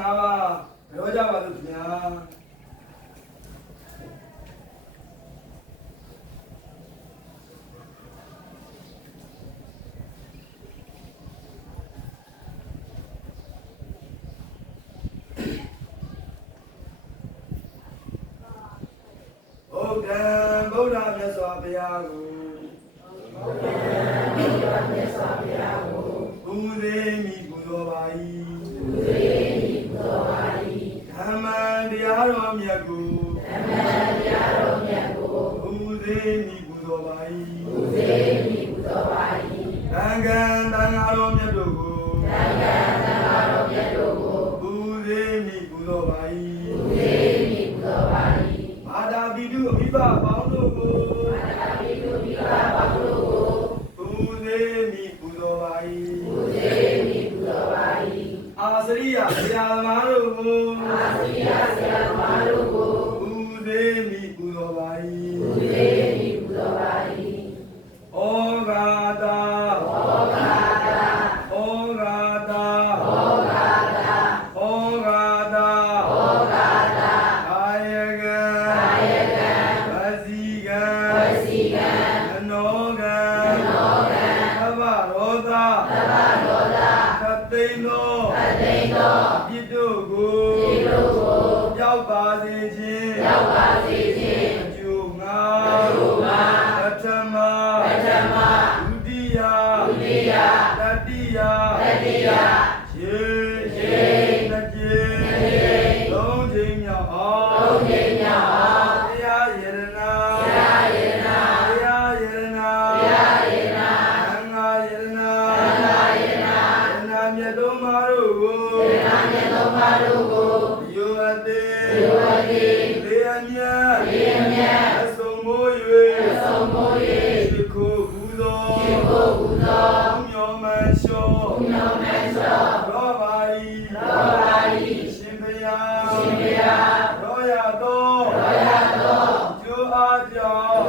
ငါးပါးပြောကြပါလို့ခင်ဗျာဗုဒ္ဓံဗုဒ္ဓမြတ်စွာဘုရားကိုဘုရားမိပူဇော်ပါ၏ဓမ္မတရားတော်မြတ်ကိုဘုရားမိပူဇော်ပါ၏သံဃာသံဃာတော်မြတ်တို့ကိုဘုရားမိပူဇော်ပါ၏မာတာပိတုအမိဘပေါင်းတို့ကိုဘုရားမိပူဇော်ပါ၏အာစရိယဆရာသမားတို့ကိုဘုရားမိပူဇော်ပါ၏ဩဃာတာကာယကံဝစီကံမနောကံသဗ္ဗရောသသတိန်သောပြစ်တို့ကိုရောက်ပါစေခြင်းအကျိုးငါပထမဒုတိယတတိယခြေနှစ်ကြိမ်သုံးကြိမ်မြောက်အောင်တရားယရနာသံဃာယရနာမြတ်သုံးပါးတို့ကိုယောအသေးလေအမြတ်အစုံမိုး၍ရှိခိုးပူဇော်မျောမှန်လျှောရောပါ၏ရှင်ဘုရားရောရသောကျိုးအားကြောင့်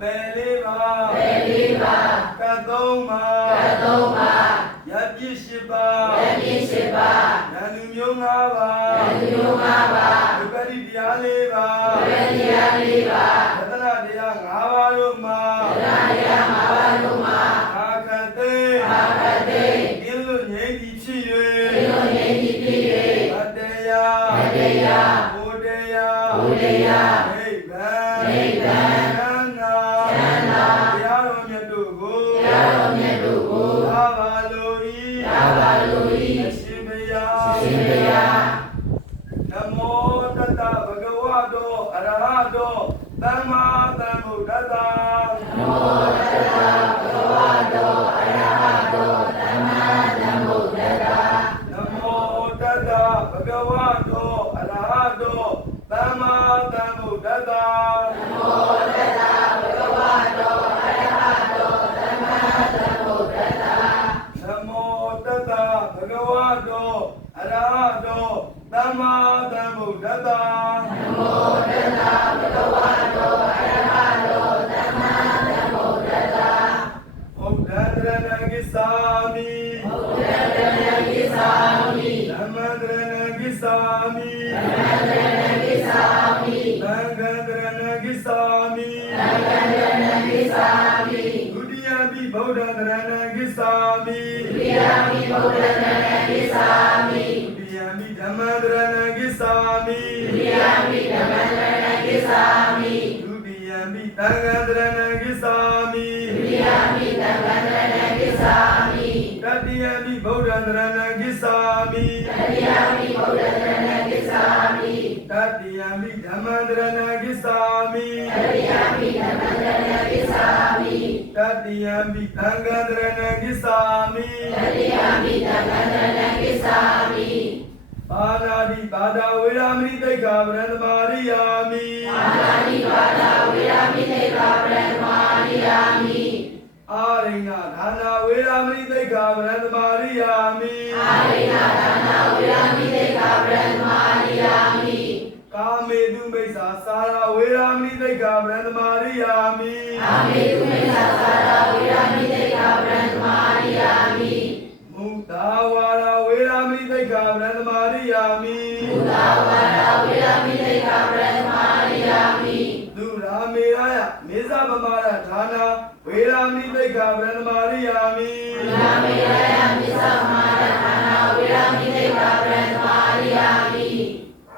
ပယ်လေးပါကတ်သုံးပါယပြည့်ရှိပါနန္ဒူမျိုး၅ပါးဝိပရိတရား၄ပါးသတ္တနာတရား၅ပါးတို့မှာအာခတိအင်းလွတ်ငြိမ်းသည်ဖြစ်၍အတ္တယာဘုဒ္ဓယာနိဗ္ဗာန်ချမ်းသာတရားတော်မြတ်တို့ကိုသာပါလို၏အရှင်ဘုရားနမောတတ္တဗဂဝတောအရဟတောသမ္မာသမ္ဗုဒ္ဓတ္တနမောတတ္တဗဂဝတောအရဟတောသမ္မာသမ္ဗုဒ္ဓတ္တနမောတတ္တဗဂဝတောအရဟတောသမ္မာသမ္ဗုဒ္ဓတ္တနမောတတ္တဗဂဝတောအရဟတောသမ္မာသမ္ဗုဒ္ဓတ္တနမောတတ္တဗဂဝတောအရဟတောသမ္မာသမ္ဗုဒ္ဓတ္တနမောတတ္တဗဂဝတောအရဟတောသမ္မာသမ္ဗုဒ္ဓတ္တဘုဒ္ဓံတရဏဂစ္ဆာမိဓမ္မံတရဏဂစ္ဆာမိသံဃံတရဏဂစ္ဆာမိဒုတိယပိဗုဒ္ဓံတရဏဂစ္ဆာမိဒုတိယပိဓမ္မံတရဏဂစ္ဆာမိဒုတိယပိသံဃံတရဏဂစ္ဆာမိတတိယပိတံဃံတရဏဂစ္ဆာမိတတိယပိသံဃံတရဏဂစ္ဆာမိတတိယပိဗုဒ္ဓံတရဏဂစ္ဆာမိတတိယပိဓမ္မံတရဏဂစ္ဆာမိတတိယပိသံဃံတရဏဂစ္ဆာမိပါဏာတိပါဒဝေရမိတိက္ခာပရံသမာရိယာမိအာရိဏဒါနဝေရမိတိက္ခာပရံသမာရိယာမိကာမေတုမိစ္ဆာစာရဝေရမိတိက္ခာပရံသမာရိယာမိမုဒ္ဒဝါရဝေရမိတိက္ခာပရံသမာ မေဇဗမာရဌာနာဝေရာမိသိက္ခာဗရဏမာရိယာမိဝေရာမိရယမေဇဗမာရဌာနာဝေရာမိသိက္ခာဗရဏမာရိယာမိ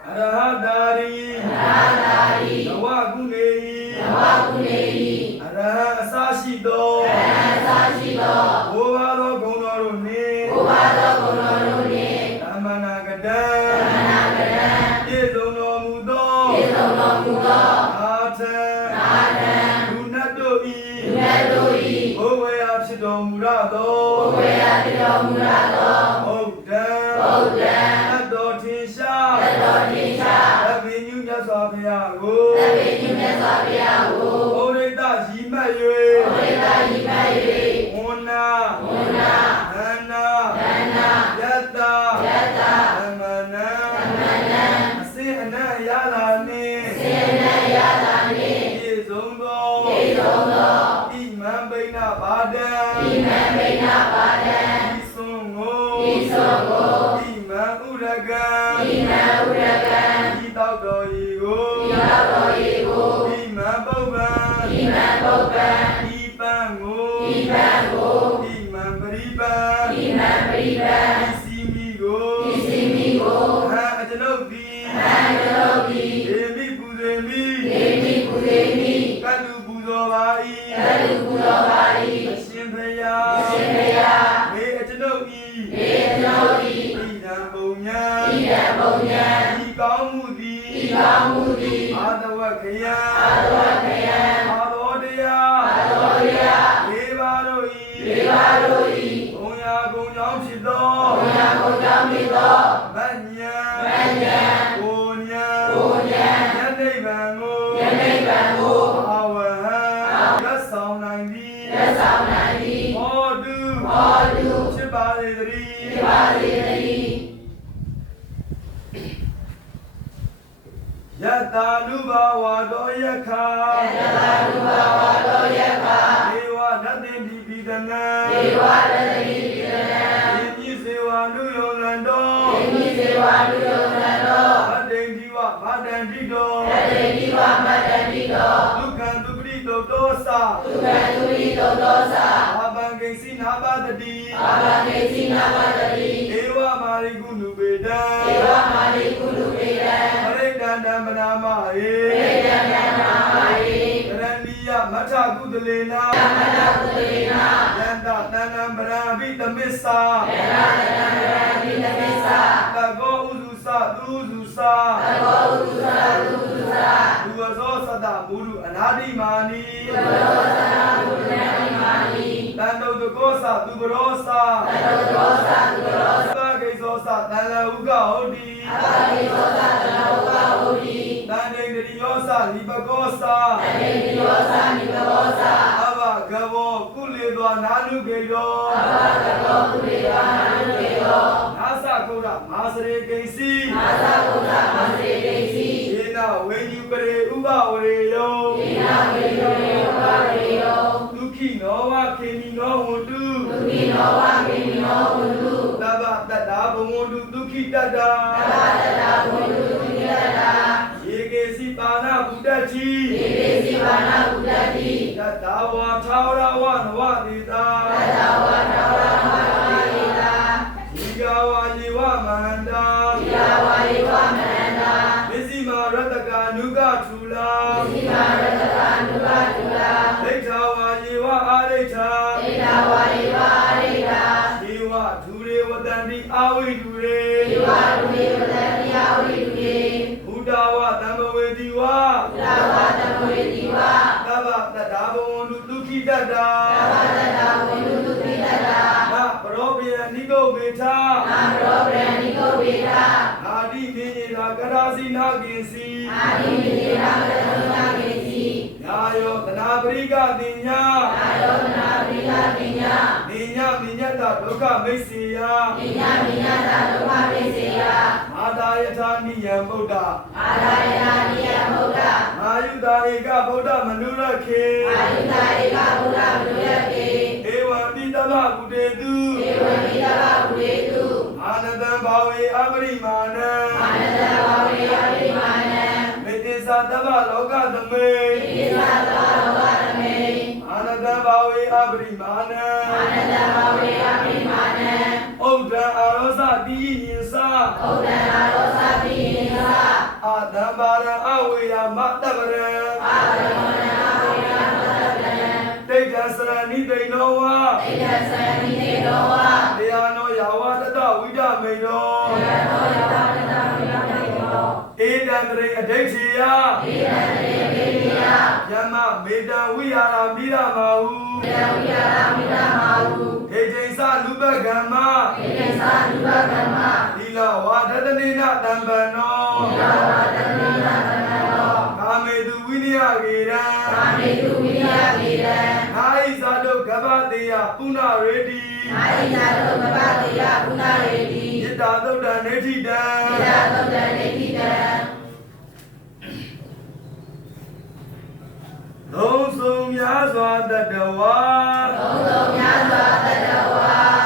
အရဟတာရိနဝကုနေဤအရဟအစရှိသောဘိုးဘသောဂုဏ်တော်တို့နှင့်သမဏကတံပြည့်စုံတော်မူသောအာထံလူနတ်တို့ဤဘိုးဝေယဖြစ်တော်မူရသောဟုတ်တံသတ္တောထင်ရှားသဗ္ဗညုမြတ်စွာဘုရားကိုဩရိတရီမှတ်၍ဝန္နာဟန္နာယတ္တာသမဏံအစင်အနံ့ရလာနှင့်ပြေဆုံးသောဣမံဘိနဘာဒံဤစွန်ကိုဣမံဥရကံဤတောက်တော်ဤကိုဣမံပုဗ္ဗံဤပံကိုဣမံပရိပံဤစီမီကိုဟံအကျွန်ုပ်သည်ဒေမိပူဇေမိကတုပူဇော်ပါ၏အရှင်ဘုရားမေအကျွန်ုပ်ဤဣဒံပုံညာဤကောင်းမှုသည်အာတဝခယံအာသောတရားလေးပါတို့ဤဘုံရာဂုံကြောင့်ဖြစ်သောမဉ္ဇဉ်ကိုဉ္ဇဉ်ယနိဗ္ဗာန်ကိုအာဝဟံလက်ဆောင်နိုင်သည်ဟောတုဖြစ်ပါစေတည်းယတ္တာနုဘာဝတောယက္ခာဒေဝဒတ္တိပိဒနံဣမိစေဝနုယောနန္တောဗတ္တိတိဝဗတ္တန္တိတောဒုက္ခံဒုပရိတောတောသအာဘံကိစီနာဘတတိဧဝမာရိကုဏုပေတံပရိဒန္တမနာမဟေကရဏီယမထကုသလေနာယန္တတဏံပရံဘိတမစ္ဆာတကောဥစုစသူစုစလူဝဇောသတ္တမုရုအနာတိမာနီတန္တုတကောသသူပရောသသကိသောသတန်လဟုကဟုတ်တိတန်တိတရိယောသလိပကောသအဘဂဘောကုလေသောနာနုကေတောနာသကုဒမာစရေကိစီယေနဝေညုပရေဥပဝရေယောဒုခိနောဝခေမိနောဝန္တုသဗ္ဗတတ္တာဘဝန္တုဒုခိတတ္တာယေကေစီပါဏဗုဒ္ဓတိတတ္တဝါထာဝရဝနဝတိတာဒီဃဝါယေဝမန္တာမစ္စည်းမာရတကာနုကထူလာဒိဋ္ဌာဝါယေဝအာရိဋ္ဌာယေဝဒူရေဝတန္တိအာဝိဒူရေဘုဒ္ဓဝသမ္မဝေတိဝသဗ္ဗတတ္တာဘဝန္တုဒုခိတတ္တာနပရောပယနိဂုဘေထအာတိမေညေရာကရာစီနာကိစီယာယောတနာပရိကတိညာနိညာမိညတဒုက္ခမိတ်စေယမာတာယထာနိယံဗုဒ္ဓမာယုတာဧကဗုဒ္ဓမနုရခေဧဝံပိတဗ္ဗဗုတေတုအာနတံဘာဝေအပရိမာဏံမေတ္တသတ္တဗ္ဗလောကသမေ ရိမာနံဥဒ္ဒံအာရောစတိယင်္စအာတံပါရံအဝေယမတပရံဒိဋ္ဌံစရဏိဒိဋ္ဌောဝါတရားနောယာဝတတဝိဒမိန်တောဧတံတရိအဒိဋ္ဌိယယမမေတံဝိဟာရမိရမဟုဒိဋ္ဌိသလူပကမ္မသီလဝါဒတနေနတံပန္နောကာမေတုဝိနယဂေရံအာဟိဇာတုကဗ္ဗတေယပုဏ္ဏရေတိယတ္တာသုတ်တံနေတိတံသုံးဆုံးများစွာတတဝါ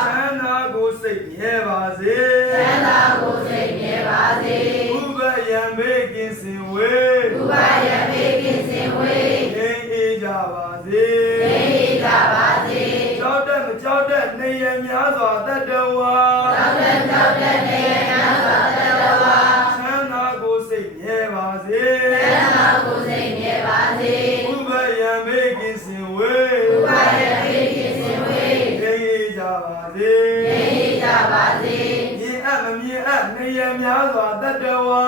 ချမ်းသာကိုစိတ်မြဲပါစေဥပယံဘေကင်းစင်ဝေငြိမ်းအေးကြပါစေကြောက်တတ်မကြောက်တတ်နေရများစွာတတဝါချမ်းသာကိုစိတ်မြဲပါစေဥပယံဘေကင်းစင်ဝေငြိမ်းအေးကြပါစေမြင်အပ်မမြင်အပ်နေရများစွာတတဝါ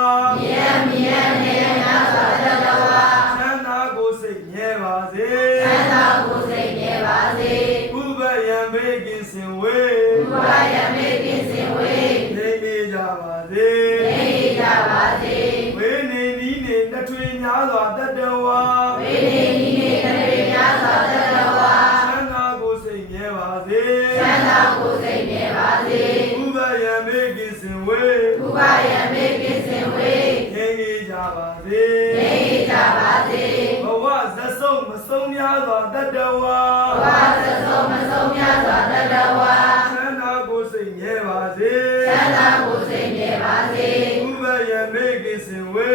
ချမ်းသာကိုစိတ်မြဲပါစေဥပယံဘေကင်းစင်ဝေနေနေကြပါစေဝေနေနီးနေတထွေများစွာတတဝါချမ်းသာကိုစိတ်မြဲပါစေဥပယံဘေကင်းစင်ဝေနေနေကြပါစေဘဝဇဆုံမဆုံးများစွာတတဝါချမ်းသာကိုစိတ်မြဲပါစေဥပယံဘေကင်းစင်ဝေ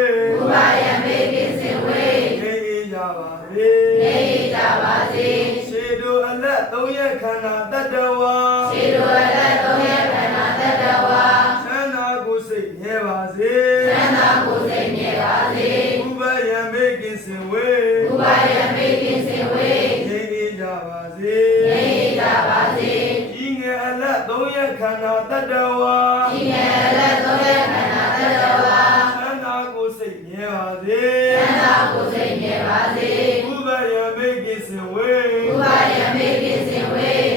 နေနေကြပါစေရှေတို့အလက်သုံးရက်ခန္ဓာတတဝါချမ်းသာကိုစိတ်မြဲပါစေဥပယံဘေကင်းစင်ဝေနေနေကြပါစေဤငယ်အလက်သုံးရက်ခန္ဓာတတဝါချမ်းသာကိုစိတ်မြဲပါစေဥပယံဘေကင်းစင်ဝေ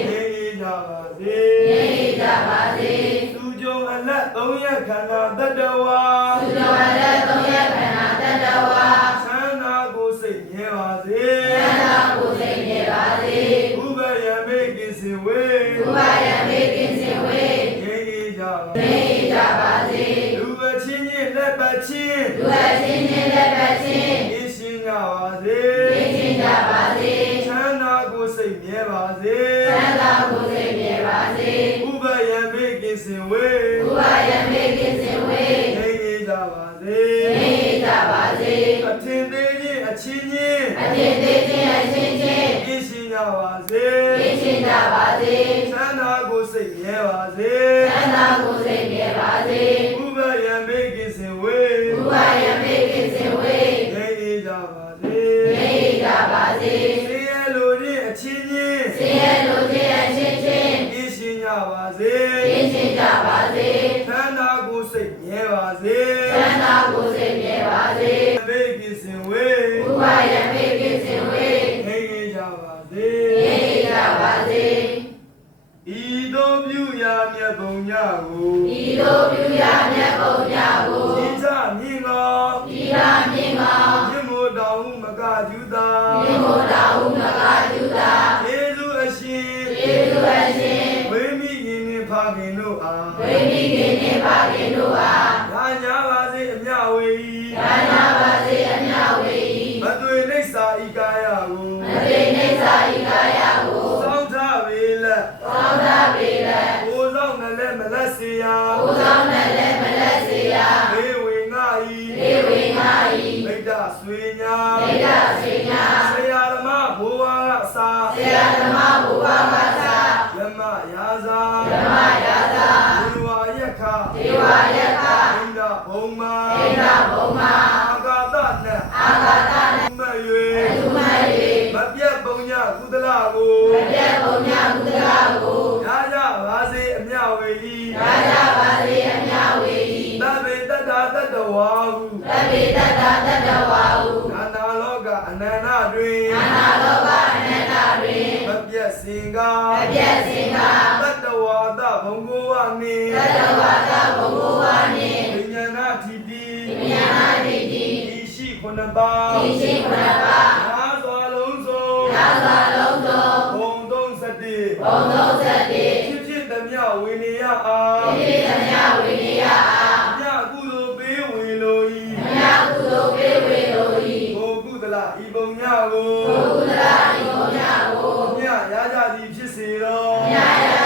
နေနေကြပါစေသူကြုံအလက်သုံးရက်ခန္ဓာတတဝါချမ်းသာကိုစိတ်မြဲပါစေဥပယံဘေကင်းစင်ဝေနေနေကြပါစေလူအချင်းချင်းလက်ပတ်ချင်းဤရှင်ကြပါစေချမ်းသာကိုစိတ်မြဲပါစေဥပယံဘေကင်းစင်ဝေနေနေကြပါစေအထင်သေးချင်းအချင်းချင်းဤရှင်ကြပါစေချမ်းသာကိုစိတ်မြဲပါစေဥပယံဘေကင်းစင်ဝေနေနေကြပါစေဆင်းရဲလိုခြင်းအချင်းချင်းဤရှင်ကြပါစေချမ်းသာကိုစိတ်မြဲပါစေဘေကင်းစင်ဝေနေနေကြပါစေဤသို့ပြုရာမြတ်ဘုံညကိုဤချမြင့်သောမြင့်မို့တော်ဟုမကကျူသာယေရှုအရှင်ဝိမိခင်နှင့်ဖခင်တို့အားညာညာပါစေအမြဝေမသွေနိစ္စဤကာယကိုစောင့်ထပေလက်ကိုစောင့်နဲ့လည်းမလက်စေရာဘေးဝင်ငါဤမိတ္တဆွေညာဆရာဓမ္မဘိုးဝါကအစာ မာအာဂါသနမရွေမပြတ်ပုံညကုသလကိုရရပါစေအမြဝေဤသဗ္ဗေတ္တာတတဝါဟုနာနာလောကအနန္တတွင်မပြတ်စင်ကာတတဝါဒဘုံကိုဝနှင့်ဝိညာဏတိတိဤရှိခုနှစ်ပါးသာစွာလုံးစုံဘုံ31ဖြစ်သမျှဝိနည်းအားညကုသိုလ်ပေးဝင်လို၏ဘုကုသလဤပုံညကိုညရကြသည်ဖြစ်စေတော်